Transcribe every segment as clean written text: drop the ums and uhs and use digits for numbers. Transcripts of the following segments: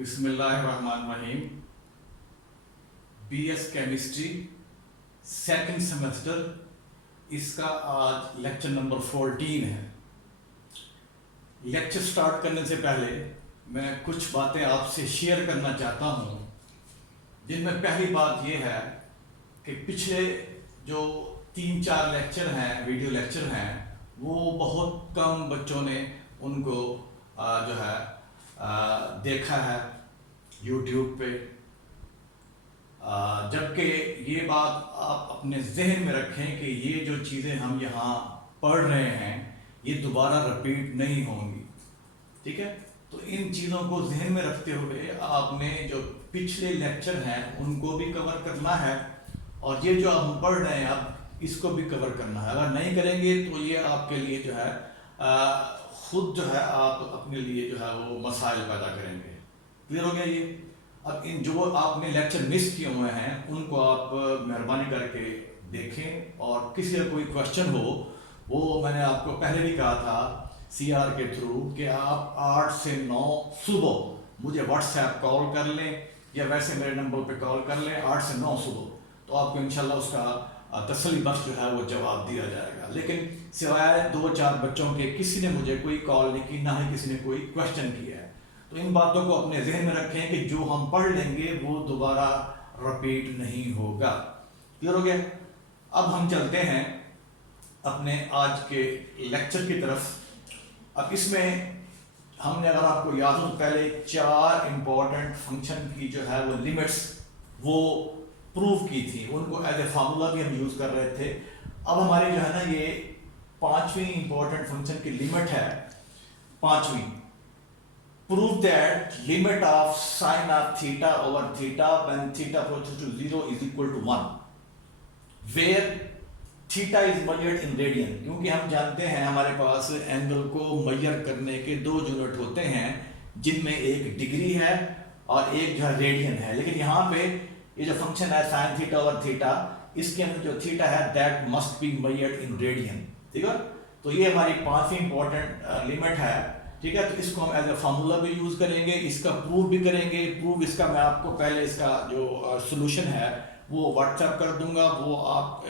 बिस्मिल्लाहिर्रहमानिर्रहीम। BS chemistry second semester, इसका आज लेक्चर नंबर 14 है। लेक्चर स्टार्ट करने से पहले मैं कुछ बातें आपसे शेयर करना चाहता हूँ, जिनमें पहली बात यह है कि पिछले जो 3-4 लेक्चर हैं, वीडियो लेक्चर हैं, वो बहुत कम बच्चों ने उनको जो है देखा है YouTube पे। जबकि ये बात आप अपने जहन में रखें कि ये जो चीज़ें हम यहाँ पढ़ रहे हैं ये दोबारा रिपीट नहीं होंगी, ठीक है। तो इन चीज़ों को जहन में रखते हुए आपने जो पिछले लेक्चर हैं उनको भी कवर करना है, और ये जो हम पढ़ रहे हैं अब इसको भी कवर करना है। अगर नहीं करेंगे तो ये आपके लिए जो है खुद जो है आप अपने लिए जो है वो मसाइल पैदा करेंगे। क्लियर हो गया ये? अब इन जो आपने लेक्चर मिस किए हुए हैं उनको आप मेहरबानी करके देखें, और किसी का कोई क्वेश्चन हो, वो मैंने आपको पहले भी कहा था CR के थ्रू कि आप 8 से 9 सुबह मुझे व्हाट्सएप कॉल कर लें या वैसे मेरे नंबर पे कॉल कर लें 8 से 9 सुबह, तो आपको इंशाल्लाह उसका तसल्ली बख्श जो है वो जवाब दिया जाएगा। लेकिन सिवाय 2-4 बच्चों के किसी ने मुझे कोई कॉल नहीं की, ना ही किसी ने कोई क्वेश्चन किया है। तो इन बातों को अपने जहन में रखें कि जो हम पढ़ लेंगे वो दोबारा रिपीट नहीं होगा। क्लियर हो गया? अब हम चलते हैं अपने आज के लेक्चर की तरफ। अब इसमें हमने, अगर आपको याद हो, पहले 4 इंपॉर्टेंट फंक्शन की जो है वो लिमिट्स वो प्रूव की थी, उनको एज ए फार्मूला भी हम यूज कर रहे थे। अब हमारी जो है ना ये 5वीं इंपॉर्टेंट फंक्शन की लिमिट है, 5वीं। Prove that limit of sine of theta over theta when theta approaches to 0 is equal to 1 where theta is measured in radian. क्योंकि हम जानते हैं हमारे पास एंगल को मेजर करने के 2 यूनिट होते हैं, जिनमें एक डिग्री है और एक जो है रेडियन है। लेकिन यहाँ पे ये जो फंक्शन है साइन थीटा ओवर थीटा, इसके अंदर जो थीटा है that must be measured in radian, ठीक है। तो ये हमारी 5वीं इंपॉर्टेंट लिमिट है, ठीक है। तो इसको हम एज ए फार्मूला भी यूज करेंगे, इसका प्रूव भी करेंगे। प्रूव इसका मैं आपको पहले इसका जो सोल्यूशन है वो व्हाट्सएप कर दूंगा, वो आप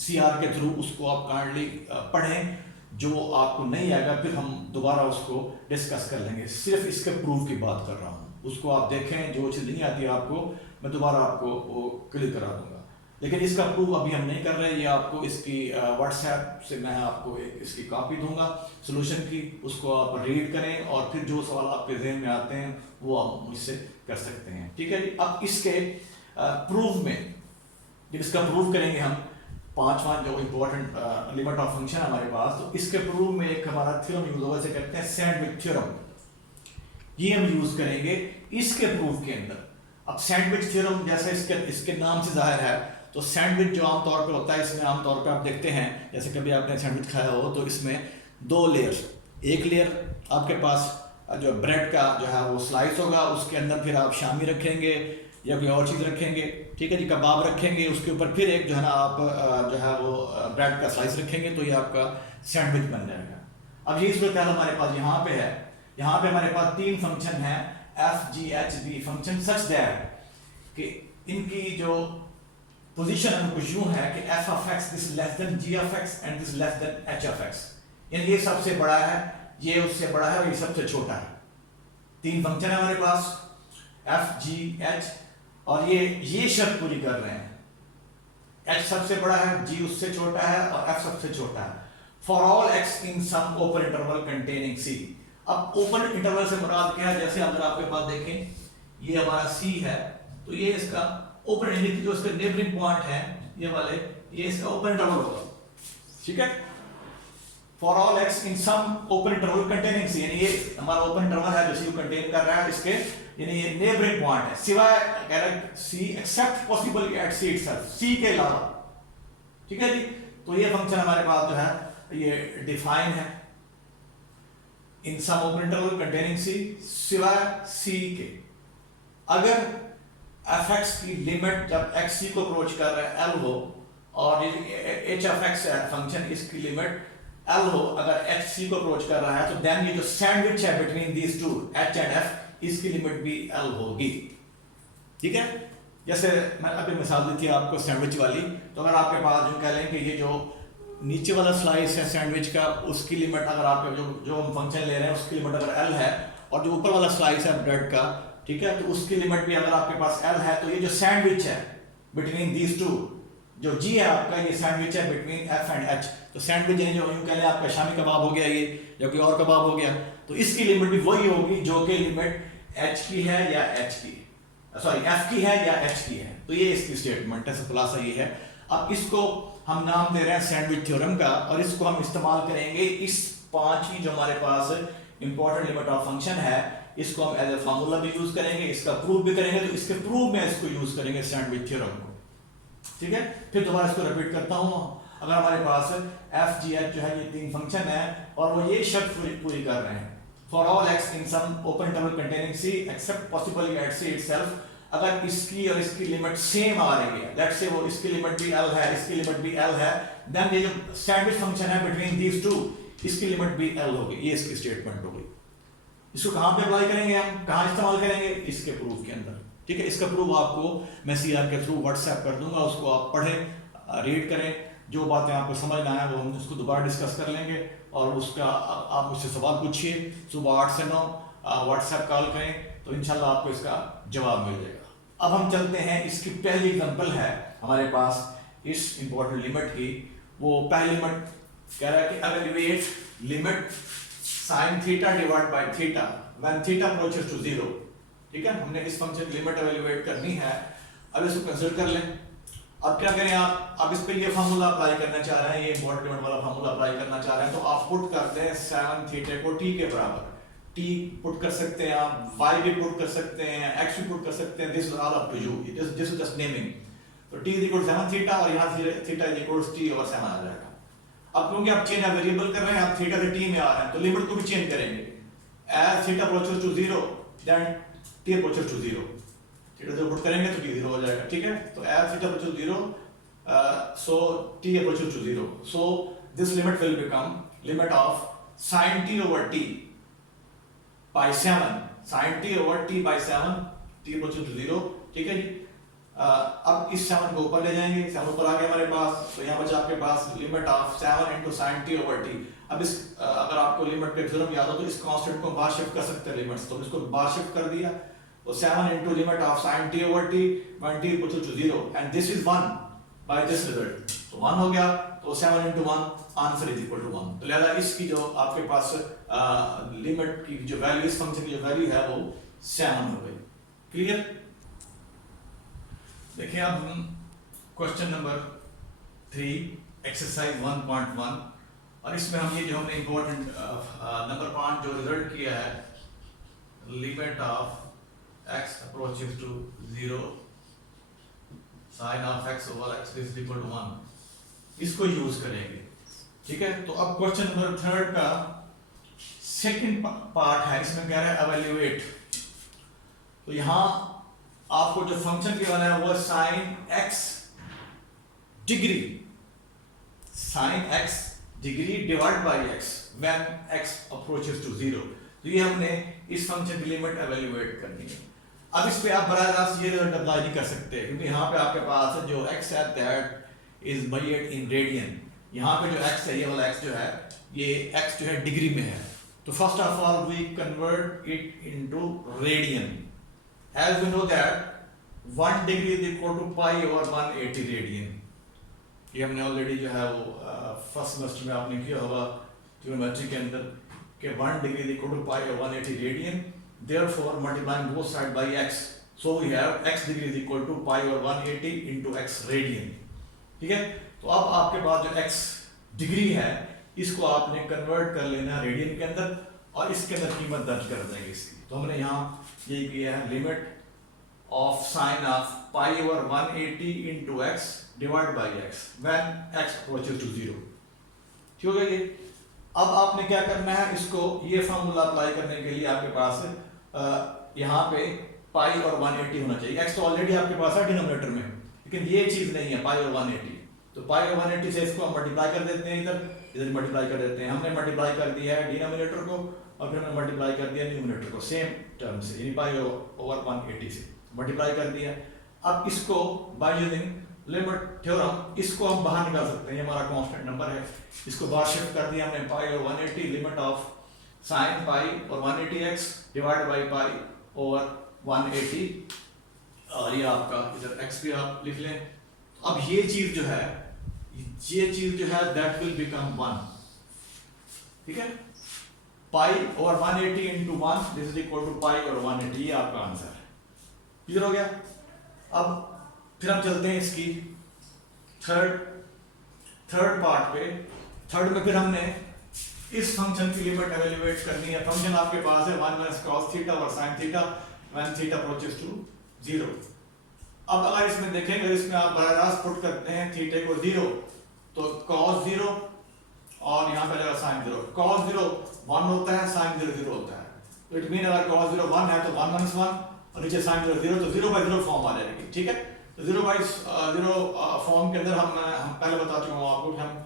CR के थ्रू उसको आप काइंडली पढ़ें। जो आपको नहीं आएगा फिर हम दोबारा उसको डिस्कस कर लेंगे। सिर्फ इसके प्रूफ की बात कर रहा हूँ, उसको आप देखें। जो चीज़ नहीं आती आपको मैं दोबारा आपको वो क्लियर करा दूंगा, लेकिन इसका प्रूफ अभी हम नहीं कर रहे। ये आपको इसकी व्हाट्सएप से मैं आपको इसकी कॉपी दूंगा सोल्यूशन की, उसको आप रीड करें और फिर जो सवाल आपके जहन में आते हैं वो आप मुझसे कर सकते हैं, ठीक है जी। अब इसके प्रूफ में, जब इसका प्रूफ करेंगे हम 5वां जो इंपॉर्टेंट लिमिट ऑफ फंक्शन हमारे पास, तो इसके प्रूफ में एक हमारा थ्योरम यूज होगा, इसे कहते हैं सैंडविच थ्योरम। ये हम यूज करेंगे इसके प्रूफ के अंदर। अब सैंडविच थ्योरम जैसे इसके नाम से जाहिर है, तो सैंडविच जो आमतौर पर होता है, इसमें आमतौर पर आप देखते हैं जैसे कभी आपने सैंडविच खाया हो तो इसमें 2 लेयर, एक लेयर आपके पास जो ब्रेड का जो है वो स्लाइस होगा, उसके अंदर फिर आप शामी रखेंगे या कोई और चीज़ रखेंगे, ठीक है जी, कबाब रखेंगे, उसके ऊपर फिर एक जो है ना आप जो है वो ब्रेड का स्लाइस रखेंगे, तो ये आपका सैंडविच बन जाएगा। अब ये सूरत हमारे पास यहाँ पे है। यहाँ पे हमारे पास 3 फंक्शन हैं f g h b function, such that कि इनकी जो पोजीशन है कुछ यूं है कि f of x this less than g of x and this less than h of x, यानी ये सबसे बड़ा है, ये उससे बड़ा है और ये सबसे छोटा है। 3 फंक्शन है हमारे पास f g h, और ये शर्त पूरी कर रहे हैं, h सबसे बड़ा है, g उससे छोटा है और f सबसे छोटा है। For all x in some open interval containing c। अब ओपन इंटरवल से मुराद क्या है? जैसे अगर आपके पास देखें ये हमारा c है, तो ये इसका ओपन इंटरवल, जो इसके नेबरिंग पॉइंट है ये वाले, ये इसका ओपन इंटरवल होगा, ठीक है। For all x in some open interval containing c, यानी ये हमारा ओपन इंटरवल है जो c को कंटेन कर रहा है, इसके यानी ये नेबरिंग पॉइंट है, सिवाय कह रहा है c except possible at c itself, c के अलावा, ठीक है जी। तो ये फंक्शन हमारे पास जो है ये डिफाइन है इन some open interval containing c, सिवाय c के। अगर fx की लिमिट जब x c को अप्रोच कर रहा है l हो, और h of x है फंक्शन, इसकी लिमिट एल हो, अगर एच सी को अप्रोच कर रहा है तो देन ये जो सैंडविच है between these two H and F, इसकी लिमिट भी एल होगी। ठीक है, जैसे मैं अभी मिसाल दी थी आपको सैंडविच वाली, तो अगर आपके पास जो कह लें कि ये जो नीचे वाला स्लाइस है सैंडविच का, उसकी लिमिट अगर आपके जो हम फंक्शन ले रहे हैं उसकी लिमिट अगर एल है, और जो ऊपर वाला स्लाइस है ब्रेड का, ठीक है, तो उसकी लिमिट भी अगर आपके पास एल है, तो ये जो सैंडविच है बिटवीन दीज टू, जो जी है आपका, ये सैंडविच है बिटवीन एफ एंड एच। तो सैंडविच यानी जो यूं कह लें आपका शामी कबाब हो गया ये, या कोई और कबाब हो गया, तो इसकी लिमिट भी वही होगी जो कि लिमिट एच की है या एच की, सॉरी एफ की है या एच की है। तो ये इसकी स्टेटमेंट है, खुलासा ये है। अब इसको हम नाम दे रहे हैं सैंडविच थ्योरम का, और इसको हम इस्तेमाल करेंगे इस पांचवी जो हमारे पास इंपॉर्टेंट लिमिट ऑफ फंक्शन है, इसको हम एज ए फार्मूला भी यूज करेंगे, इसका प्रूफ भी करेंगे, तो इसके प्रूफ में इसको यूज करेंगे सैंडविच थ्योरम को। ठीक है, फिर दोबारा इसको रिपीट करता हूं। अगर हमारे पास एफ जी एच जो है ये तीन फंक्शन है, और वो ये शर्त पूरी कर रहे हैं, for all x in some open interval containing c except possibly at c itself, अगर इसकी और इसकी लिमिट सेम आ रही है, लेट्स से वो इसकी लिमिट भी एल है, इसकी लिमिट भी एल है, देन ये जो सैंडविच फंक्शन है बिटवीन दीज टू, इसकी लिमिट भी एल होगी। ये इसकी स्टेटमेंट होगी। इसको कहां पे अप्लाई करेंगे, हम कहां इस्तेमाल करेंगे, इसके प्रूफ के अंदर। ठीक है, इसका प्रूफ आपको मैं सीआर के थ्रू व्हाट्सएप कर दूंगा, उसको आप पढ़ें, रीड करें, जो बातें आपको समझ ना आए वो हम उसको दोबारा डिस्कस कर लेंगे, और उसका आप मुझसे सवाल पूछिए, सुबह 8 से 9 व्हाट्सएप कॉल करें, तो इंशाल्लाह आपको इसका जवाब मिल जाएगा। अब हम चलते हैं, इसकी पहली एग्जांपल है हमारे पास इस इंपॉर्टेंट लिमिट की। वो पहली लिमिट कह रहा है कि evaluate limit sin theta divide by theta when theta approaches to 0। ठीक है, हमने इस फंक्शन की लिमिट एवेल्युएट करनी है। अब इसको कंसीडर कर लें। अब क्या करें आप, अब इस पे ये फार्मूला अप्लाई करना चाह रहे हैं, ये इंपॉर्टेंट लिमिट वाला फार्मूला अप्लाई करना चाह रहे हैं, तो आप पुट करते हैं sin थीटा को t के बराबर। t पुट कर सकते हैं आप, y भी पुट कर सकते हैं, x भी पुट कर सकते हैं, this is all up to you, this is just naming. तो t is equal to sin theta, और यहां theta is equal to t over 7 आ जाएगा। अब क्योंकि आप चेंज वेरिएबल कर रहे हैं, आप थीटा से t में आ रहे हैं, तो लिमिट को भी चेंज करेंगे। As theta approaches to 0 then t approaches to 0, theta से पुट करेंगे तो t 0 हो जाएगा। ठीक है, तो as theta approaches to 0 so t approaches to 0, so this limit will become limit of sin t over t by 7, sin t over t by 7, t approaches to 0। ठीक है जी, अब इस 7 को ऊपर ले जाएंगे, 7 ऊपर आ गया हमारे पास, तो यहाँ बचा आपके पास limit of 7 into sin t over t। अब इस अगर आपको लिमिट के थ्योरम याद हो तो इस कांस्टेंट को बाहर शिफ्ट कर सकते हैं लिमिट्स, तो इसको बाहर शिफ्ट कर दिया, तो 7 into limit of sin t over t when t approaches to 0, and this is 1 by this result, तो 1 हो गया, तो 7 into 1 answer is equal to 1। तो लिहाजा इसकी जो आपके पास लिमिट की जो वैल्यू, इस फंक्शन की जो वैल्यू है वो 7 हो गई। क्लियर? देखिए अब हम क्वेश्चन नंबर 3 एक्सरसाइज 1.1, और इसमें हम ये जो हमने इंपॉर्टेंट नंबर 5 जो रिजल्ट किया है, limit of x approaches to 0 sin of x over x is equal to 1, इसको यूज करेंगे। ठीक है, तो अब क्वेश्चन नंबर 3 का सेकंड पार्ट है, इसमें कह रहा है एवेल्युएट। तो यहां आपको जो फंक्शन गिवन है वो sin x degree, sin x degree divide by x when x approaches to 0। तो ये हमने इस फंक्शन की लिमिट एवेल्युएट करनी है। अब इस पे आप बराह रास्त ये रिजल्ट अप्लाई नहीं कर सकते, क्योंकि यहाँ पे आपके पास जो x है that is measured in radian. यहाँ पे जो x है, ये वाला x जो है, ये x जो है डिग्री में है, तो first of all we convert it into radian. As we know that 1 degree is equal to pi over 180 radian. ये हमने ऑलरेडी जो है वो फर्स्ट सेमेस्टर में आपने किया होगा ट्रिग्नोमेट्री के अंदर, कि 1 degree is equal to pi over 180 radian. Therefore, multiplying both sides by x, so we have x degree is equal to pi over 180 into x radian। ठीक है, तो अब आपके पास जो x डिग्री है, इसको आपने कन्वर्ट कर लेना रेडियन के अंदर, और इसके अंदर कीमत दर्ज कर देंगे इसकी। तो हमने यहाँ ये किया है limit of sine of pi over 180 into x divide by x when x approaches to 0। ठीक हो गया ये। अब आपने क्या करना है, इसको ये फार्मूला अप्लाई करने के लिए आपके पास यहाँ पे पाई और 180 होना चाहिए। x तो ऑलरेडी आपके पास है डिनोमिनेटर में, लेकिन ये चीज नहीं है पाई और 180, तो पाई और 180 से इसको हम मल्टीप्लाई कर देते हैं इधर, इधर मल्टीप्लाई कर देते हैं। हमने मल्टीप्लाई कर दिया है डिनोमिनेटर को और फिर हमने मल्टीप्लाई कर दिया न्यूमिनेटर को सेम टर्म से, यानी पाई ओवर 180 से मल्टीप्लाई कर दिया। अब इसको बाय यूजिंग लिमिट थ्योरम इसको हम बाहर निकाल सकते हैं, ये हमारा कांस्टेंट नंबर है, इसको बाहर शिफ्ट कर दिया हमने पाई over 180 limit of sine pi और 180x divide by pi over 180 और ये आपका इधर x भी आप लिख लें। अब ये चीज जो है दैट विल बिकम 1, ठीक है, pi over 180 into 1 this is equal to pi over 180, ये आपका आंसर है। क्लियर हो गया। अब फिर हम चलते हैं इसकी थर्ड पार्ट पे। थर्ड में फिर हमने इस फंक्शन की लिमिट एवेल्युएट करनी है। फंक्शन आपके पास है 1 माइनस कॉस थीटा और sine theta when theta approaches to 0। अब अगर इसमें देखें, अगर इसमें आप बराह रास्त पुट करते हैं थीटे को 0 तो cos 0 और यहाँ पे जाएगा sin 0। cos 0 1 होता है, sin 0 0 होता है, तो इट मीन अगर cos 0 1 है तो 1 माइनस 1 और नीचे sin 0 0 तो 0/0 फॉर्म आ जाएगी, ठीक है। तो 0/0 फॉर्म के अंदर हम पहले बता चुका हूँ आपको कि हम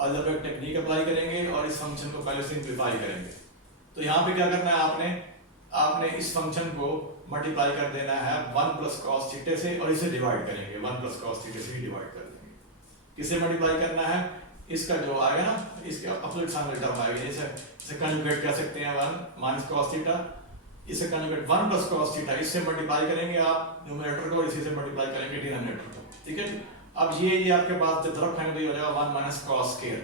अलजेब्रिक टेक्निक अप्लाई करेंगे और इस फंक्शन को पहले सिंप्लीफाई करेंगे। तो यहाँ पे क्या करना है, आपने इस फंक्शन को मल्टीप्लाई कर देना है 1 प्लस कॉस थीटे से और इसे डिवाइड करेंगे 1 प्लस कॉस थीटे से ही डिवाइड कर देंगे। किसे मल्टीप्लाई करना है, इसका जो आएगा ना, इसके एब्सोल्यूट सामने टर्म आएगा, इसे कंजुगेट कर सकते हैं 1 माइनस कॉस थीटा, इसे कंजुगेट 1 प्लस कॉस थीटा, इससे मल्टीप्लाई करेंगे आप न्यूमरेटर को, इसी से मल्टीप्लाई करेंगे डिनोमिनेटर को, ठीक है। अब ये आपके पास जो तरफ खाएंगे तो ये हो जाएगा 1 minus cos square,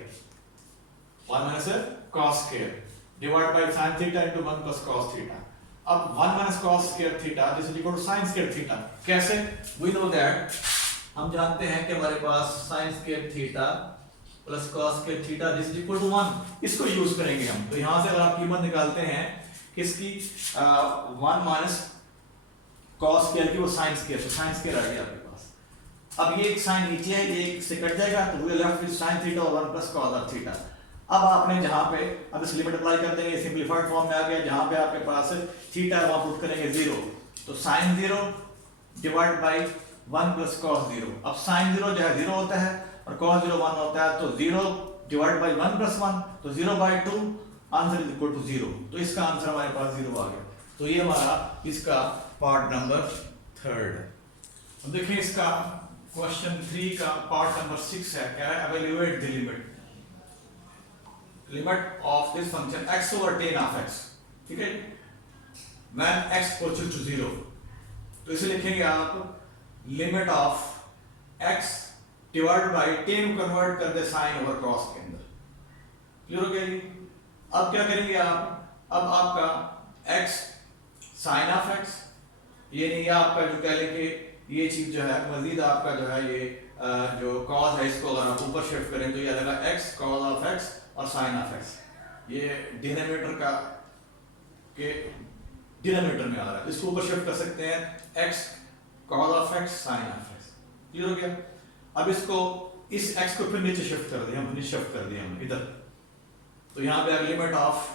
1 minus cos square divide by sin theta into 1 plus cos theta. अब 1 minus cos square theta this is equal to sin square theta. कैसे? वी नो दैट, हम जानते हैं कि हमारे पास sin square theta plus cos square theta this is equal to 1। इसको use करेंगे हम। तो यहां से अगर आप कीमत निकालते हैं किसकी, 1 माइनस cos स्क्वायर की, वो sin स्क्वायर, तो sin स्क्वायर आ गया आपके पास। अब ये एक sin नीचे है, ये एक से कट जाएगा तो we left with sin theta और 1 प्लस cos ऑफ थीटा। अब आपने जहां पे अब इस लिमिट अप्लाई कर देंगे, सिंपलीफाइड फॉर्म में आ गया, जहां पे आपके पास थीटा वहां पुट करेंगे 0 तो sin 0 divide by 1 plus cos 0। अब sin 0 जो है 0 होता है और cos 0 1 होता है, तो 0 डिवाइड बाय 1 प्लस 1 तो 0/2, आंसर इज इक्वल टू 0। तो इसका आंसर हमारे पास 0 आ गया। तो ये हमारा इसका पार्ट नंबर 3 है। अब देखिए इसका क्वेश्चन 3 का पार्ट नंबर 6 है, क्या है, evaluate the limit of this function x over tan of x, ठीक है, when x approaches to 0। तो इसे लिखेंगे आप limit of x divide by tan को कन्वर्ट कर दे sin ओवर cos के अंदर। क्लियर हो गया जी। अब क्या करेंगे आप, अब आपका x sin of x, ये नहीं, आपका जो कह लें कि ये चीज जो है मजीद आपका जो है ये जो cos है, इसको अगर आप ऊपर शिफ्ट करें तो ये आ जाएगा x cos of x और sin ऑफ x, ये डिनोमिनेटर का के डिनोमिनेटर में आ रहा है, इसको ऊपर शिफ्ट कर सकते हैं x cos of x sin of x। Clear हो गया। अब इसको इस x को फिर नीचे शिफ्ट कर दिया, हमने शिफ्ट कर दिया हमने इधर, तो यहाँ पे limit of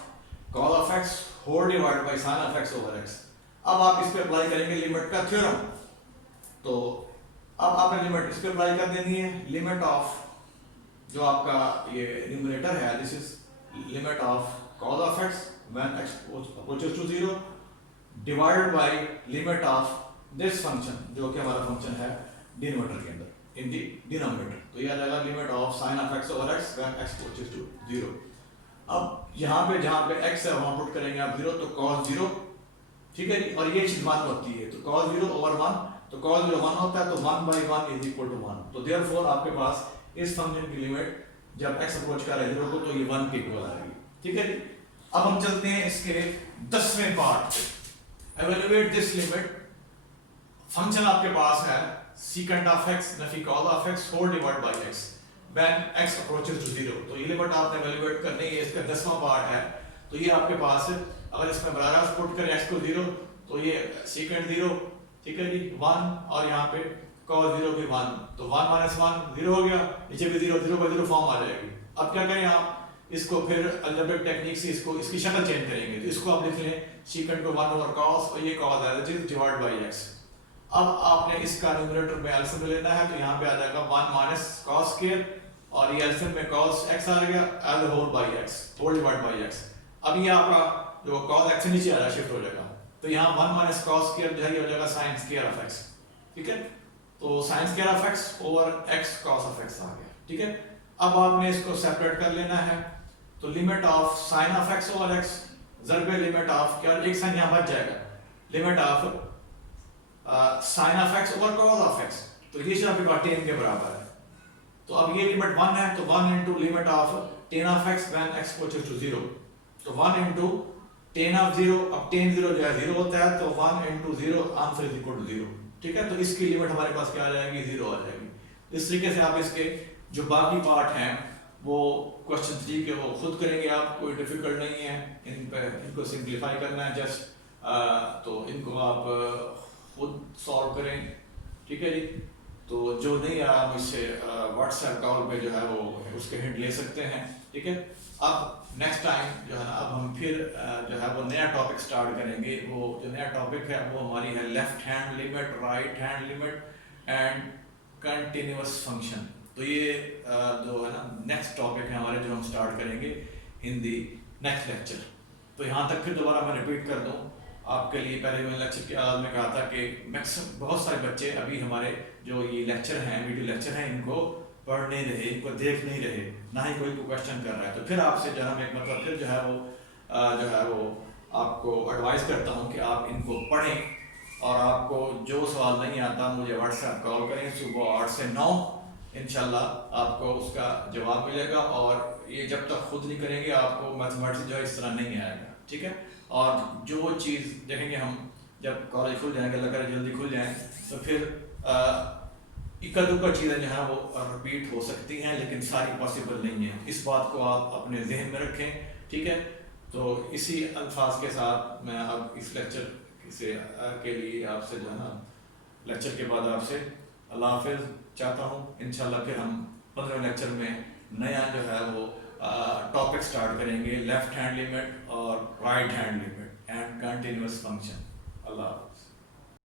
cos of x whole divide by sin of x over x। अब आप इस पे अप्लाई करेंगे लिमिट का थ्योरम, तो अब आपने लिमिट इस पे अप्लाई कर देनी है, लिमिट ऑफ जो आपका ये न्यूमरेटर है this is limit of cos of x when x approaches to 0 divided by limit of this function जो कि हमारा फंक्शन है डिनोमिनेटर के अंदर इन द डिनोमिनेटर, तो ये आ जाएगा limit of sin of x over x when x approaches to 0। अब यहाँ पे जहाँ पे x है वहां पुट करेंगे आप 0 तो cos 0, ठीक है जी, और ये चीज 1 होती है तो cos 0 over 1, तो cos 0 1 होता है तो 1/1 इज इक्वल टू 1। तो देयरफॉर आपके पास इस फंक्शन की लिमिट जब x अप्रोच कर रहा है 0 को तो ये 1 के इक्वल आएगी, ठीक है जी। अब हम चलते हैं इसके 10वें पार्ट पे, एवेल्युएट दिस लिमिट। फंक्शन आपके पास है secant of x नफी cos of x whole divide by x when x approaches to 0। तो ये लिमिट आपने एवेल्युएट करनी है, इसका 10वां पार्ट है। तो ये आपके पास अगर इसमें बराबर रास्त पुट करें x को 0 तो ये secant 0, ठीक है जी, 1 और यहाँ पे cos 0 भी 1, तो 1 माइनस 1 0 हो गया, नीचे भी 0 0/0 फॉर्म आ जाएगी। अब क्या करें आप, इसको फिर अलजेब्रिक टेक्निक से इसको इसकी शक्ल चेंज करेंगे, तो इसको आप लिख लें secant को 1 ओवर cos और ये cos है that is divide by x। अब आपने इसका न्यूमरेटर में एलसीएम लेना है, तो यहाँ पे आ जाएगा 1 माइनस cos स्क्वायर और ये एलसीएम में cos x आ गया एल whole by x whole divide by x। अब ये आपका जो cos x से नीचे आ रहा है शिफ्ट हो जाएगा, तो यहाँ 1 माइनस cos स्क्वायर जो है ये हो जाएगा sin स्क्वायर ऑफ x। ठीक है, तो sin square of x over x cos of x आ गया। ठीक है, अब आपने इसको सेपरेट कर लेना है, तो limit of sin of x over x ज़रबे लिमिट ऑफ क्या, एक साइन यहाँ बच जाएगा, limit of sin of x over cos of x, तो ये चीज आपके पास tan के बराबर है। तो अब ये लिमिट 1 है, तो 1 into limit of tan of x when x goes to 0, तो 1 इंटू tan ऑफ 0, अब tan 0 जो है 0 होता है, तो 1 into 0 answer is equal to 0। ठीक है, तो इसकी लिमिट हमारे पास क्या आ जाएगी, 0 आ जाएगी। इस तरीके से आप इसके जो बाकी पार्ट हैं वो क्वेश्चन 3 के वो खुद करेंगे आप, कोई डिफिकल्ट नहीं है, इनको सिंप्लीफाई करना है जस्ट, तो इनको आप खुद सॉल्व करें। ठीक है जी, तो जो नहीं आया मुझसे व्हाट्सएप कॉल पे जो है वो उसके हिंट ले सकते हैं। ठीक है, अब नेक्स्ट टाइम जो है ना, अब हम फिर जो है वो नया टॉपिक स्टार्ट करेंगे। वो जो नया टॉपिक है वो हमारी है left hand limit, right hand limit and continuous function. तो ये जो है ना नेक्स्ट टॉपिक है हमारे, जो हम स्टार्ट करेंगे इन दी नेक्स्ट लेक्चर। तो यहाँ तक फिर दोबारा मैं रिपीट कर दूँ आपके लिए, पहले मैं लेक्चर के बाद में कहा था कि मैक्सिमम बहुत सारे बच्चे अभी हमारे जो ये लेक्चर हैं, वीडियो लेक्चर हैं, इनको पढ़ नहीं रहे, इनको देख नहीं रहे, ना ही कोई क्वेश्चन कर रहा है। तो फिर आपसे जो है एक मतलब फिर जो है वो आपको एडवाइस करता हूँ कि आप इनको पढ़ें, और आपको जो सवाल नहीं आता मुझे व्हाट्सएप कॉल करें सुबह 8 से 9, इंशाल्लाह आपको उसका जवाब मिलेगा। और ये जब तक खुद नहीं करेंगे आपको मैथमेटिक्स जो है इस तरह नहीं आएगा। ठीक है, और जो चीज़ देखेंगे हम जब कॉलेज खुल जाएंगे, अल्लाह करे जल्दी खुल जाए, तो फिर इक्का दुक्का चीज़ें जो हैं वो रिपीट हो सकती हैं, लेकिन सारी पॉसिबल नहीं है। इस बात को आप अपने जहन में रखें। ठीक है, तो इसी अल्फाज के साथ मैं अब इस लेक्चर के लिए आपसे जो है ना लेक्चर के बाद आपसे अल्लाह हाफिज़ चाहता हूँ। इंशाल्लाह फिर हम 15वें लेक्चर में नया जो है वो टॉपिक स्टार्ट करेंगे, लेफ्ट हैंड लिमिट और right hand limit and continuous function. अल्लाह हाफिज़।